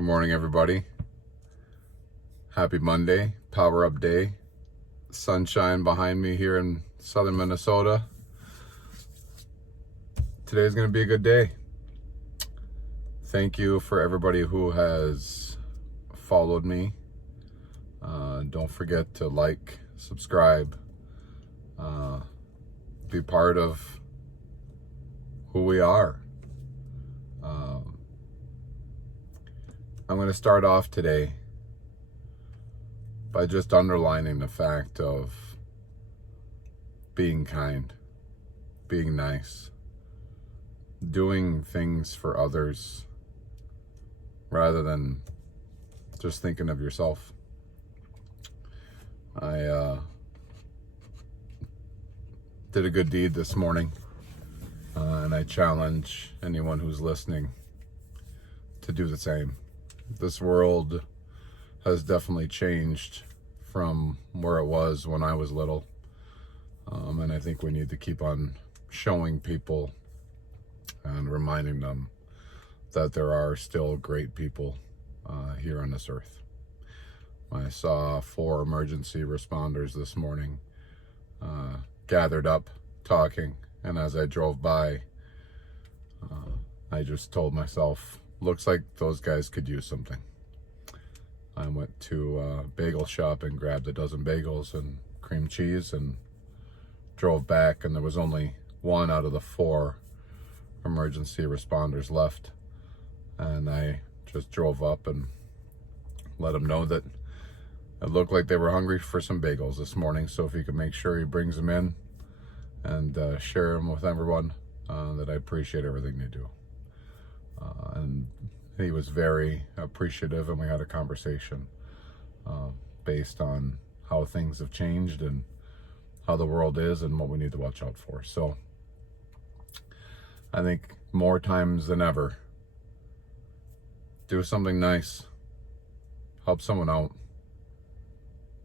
Good morning, everybody. Happy Monday, Power Up Day. Sunshine behind me here in southern Minnesota. Today's going to be a good day. Thank you for everybody who has followed me. Don't forget to like, subscribe, be part of who we are. I'm going to start off today by just underlining the fact of being kind, being nice, doing things for others rather than just thinking of yourself. I did a good deed this morning, and I challenge anyone who's listening to do the same. This world has definitely changed from where it was when I was little. And I think we need to keep on showing people and reminding them that there are still great people here on this earth. I saw 4 emergency responders this morning gathered up talking, and as I drove by, I just told myself, looks like those guys could use something. I went to a bagel shop and grabbed a dozen bagels and cream cheese and drove back, and there was only 1 out of the 4 emergency responders left. And I just drove up and let them know that it looked like they were hungry for some bagels this morning. So if he could make sure he brings them in and share them with everyone, that I appreciate everything they do. And he was very appreciative, and we had a conversation based on how things have changed and how the world is and what we need to watch out for. So I think more times than ever, do something nice, help someone out.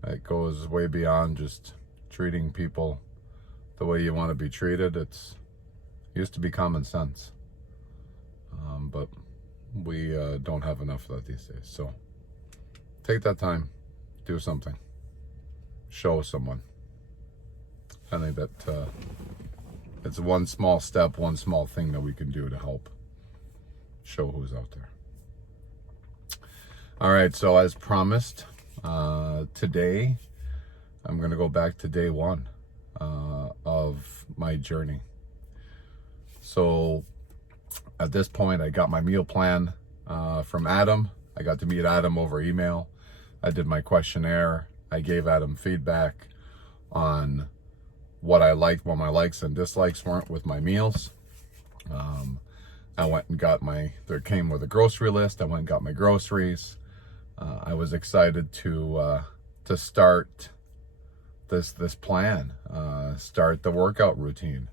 It goes way beyond just treating people the way you want to be treated. It used to be common sense, but we don't have enough of that these days. So take that time, do something, show someone. I think that it's one small step, one small thing that we can do to help show who's out there. All right, so as promised, today I'm going to go back to day 1 of my journey. So at this point, I got my meal plan from Adam. I got to meet Adam over email. I did my questionnaire. I gave Adam feedback on what I liked, what my likes and dislikes weren't with my meals. I went and got there came with a grocery list. I went and got my groceries. I was excited to start this plan, start the workout routine.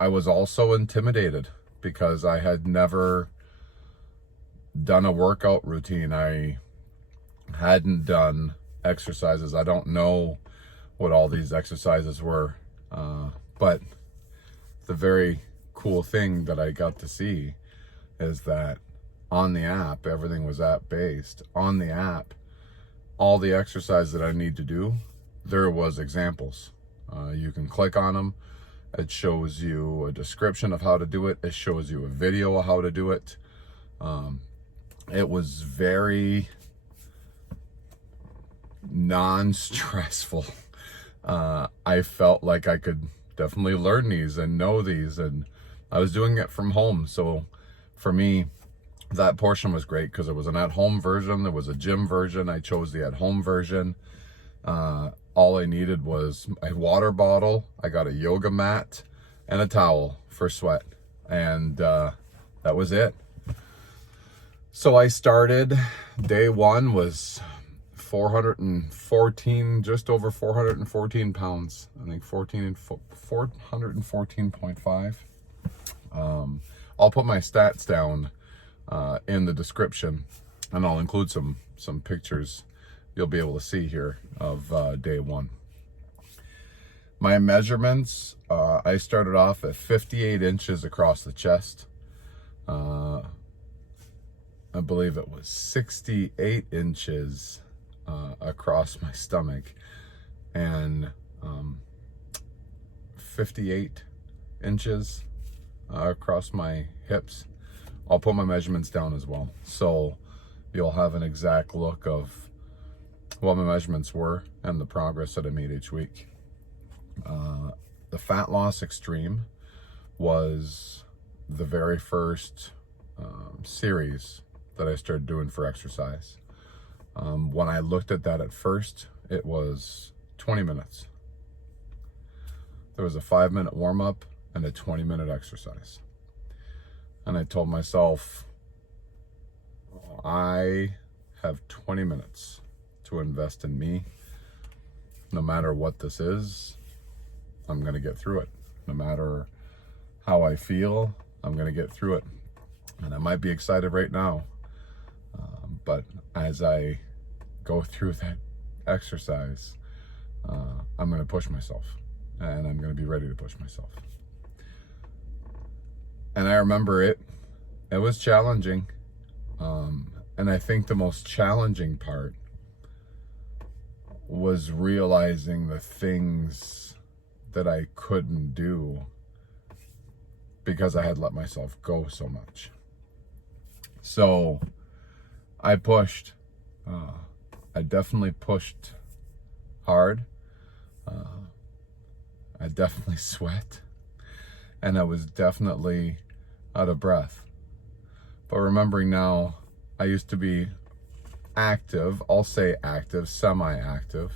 I was also intimidated because I had never done a workout routine. I hadn't done exercises. I don't know what all these exercises were, but the very cool thing that I got to see is that on the app, everything was app-based. On the app, all the exercises that I need to do, there was examples. You can click on them. It shows you a description of how to do it. It shows you a video of how to do it. It was very non-stressful. I felt like I could definitely learn these and know these, and I was doing it from home. So for me, that portion was great because it was an at-home version. There was a gym version. I chose the at-home version. All I needed was a water bottle. I got a yoga mat and a towel for sweat. And that was it. So I started. Day 1 was 414, just over 414 pounds. I think 414.5. I'll put my stats down in the description, and I'll include some pictures you'll be able to see here of day 1. My measurements, I started off at 58 inches across the chest. I believe it was 68 inches across my stomach and 58 inches across my hips. I'll put my measurements down as well, so you'll have an exact look of what my measurements were and the progress that I made each week. The Fat Loss Extreme was the very first series that I started doing for exercise. When I looked at that at first, it was 20 minutes. There was a 5-minute warm-up and a 20-minute exercise. And I told myself, I have 20 minutes to invest in me. No matter what this is, I'm going to get through it. No matter how I feel, I'm going to get through it. And I might be excited right now, but as I go through that exercise, I'm going to push myself, and I'm going to be ready to push myself. And I remember it was challenging. And I think the most challenging part was realizing the things that I couldn't do because I had let myself go so much. So I pushed. I definitely pushed hard. I definitely sweat. And I was definitely out of breath. But remembering now, I used to be active, I'll say active, semi-active,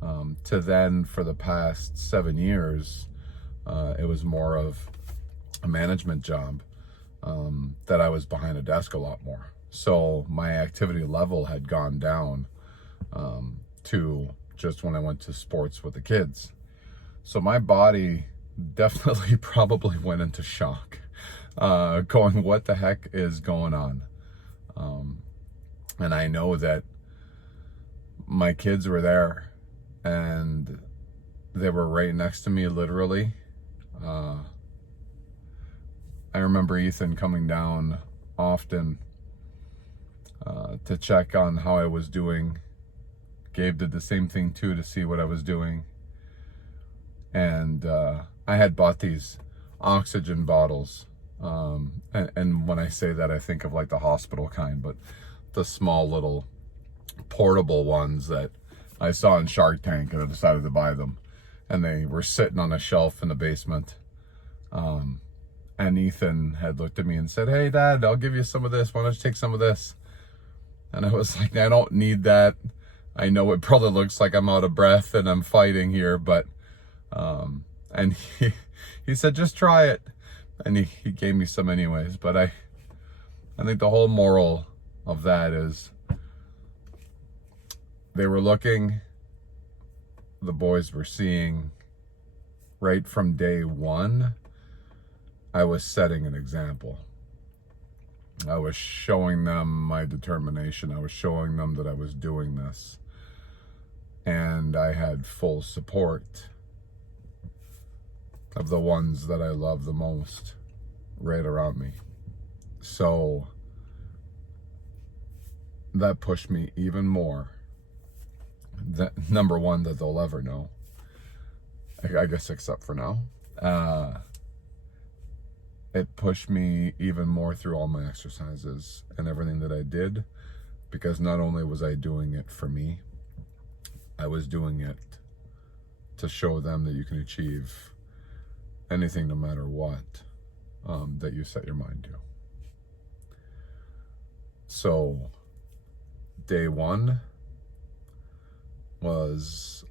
to then for the past 7 years, it was more of a management job, that I was behind a desk a lot more. So my activity level had gone down to just when I went to sports with the kids. So my body definitely probably went into shock, going, what the heck is going on? And I know that my kids were there and they were right next to me, literally. I remember Ethan coming down often to check on how I was doing. Gabe did the same thing too, to see what I was doing. And I had bought these oxygen bottles. And when I say that, I think of like the hospital kind, but the small little portable ones that I saw in Shark Tank, and I decided to buy them. And they were sitting on a shelf in the basement. And Ethan had looked at me and said, "Hey, Dad, I'll give you some of this. Why don't you take some of this?" And I was like, I don't need that. I know it probably looks like I'm out of breath and I'm fighting here, but, and he said, just try it. And he gave me some anyways. But I think the whole moral of that is they were looking, the boys were seeing. Right from day one, I was setting an example. I was showing them my determination. I was showing them that I was doing this. And I had full support of the ones that I love the most right around me. So that pushed me even more. That, number one, that they'll ever know. I guess except for now. It pushed me even more through all my exercises and everything that I did, because not only was I doing it for me, I was doing it to show them that you can achieve anything no matter what that you set your mind to. So day one was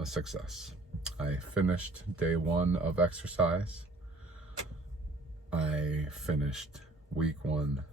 a success. I finished day one of exercise. I finished week one